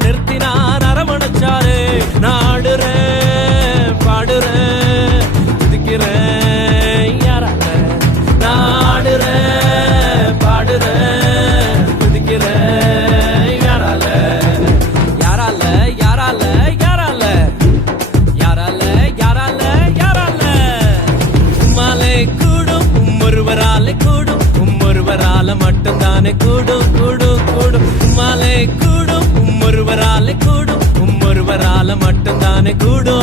நிறுத்தினார் அரவணைச்சாரு. நாடுறேன் பாடுறேன் குதிக்கிறேன் யாரால, நாடுறேன் பாடுறேன் குதிக்கிறேன் யாரால, யாரால யாரால யாரால யாரால யாரால யாரால. உம்மாலே கூடும் ஒருவராலே கூடும், ஒருவரால மட்டும்தானே கூடும் கூடும் கூடும். உம்மாலே கூடும் ஒருவரால கூடும், ஒருவரால மட்டும்தானே கூடும்.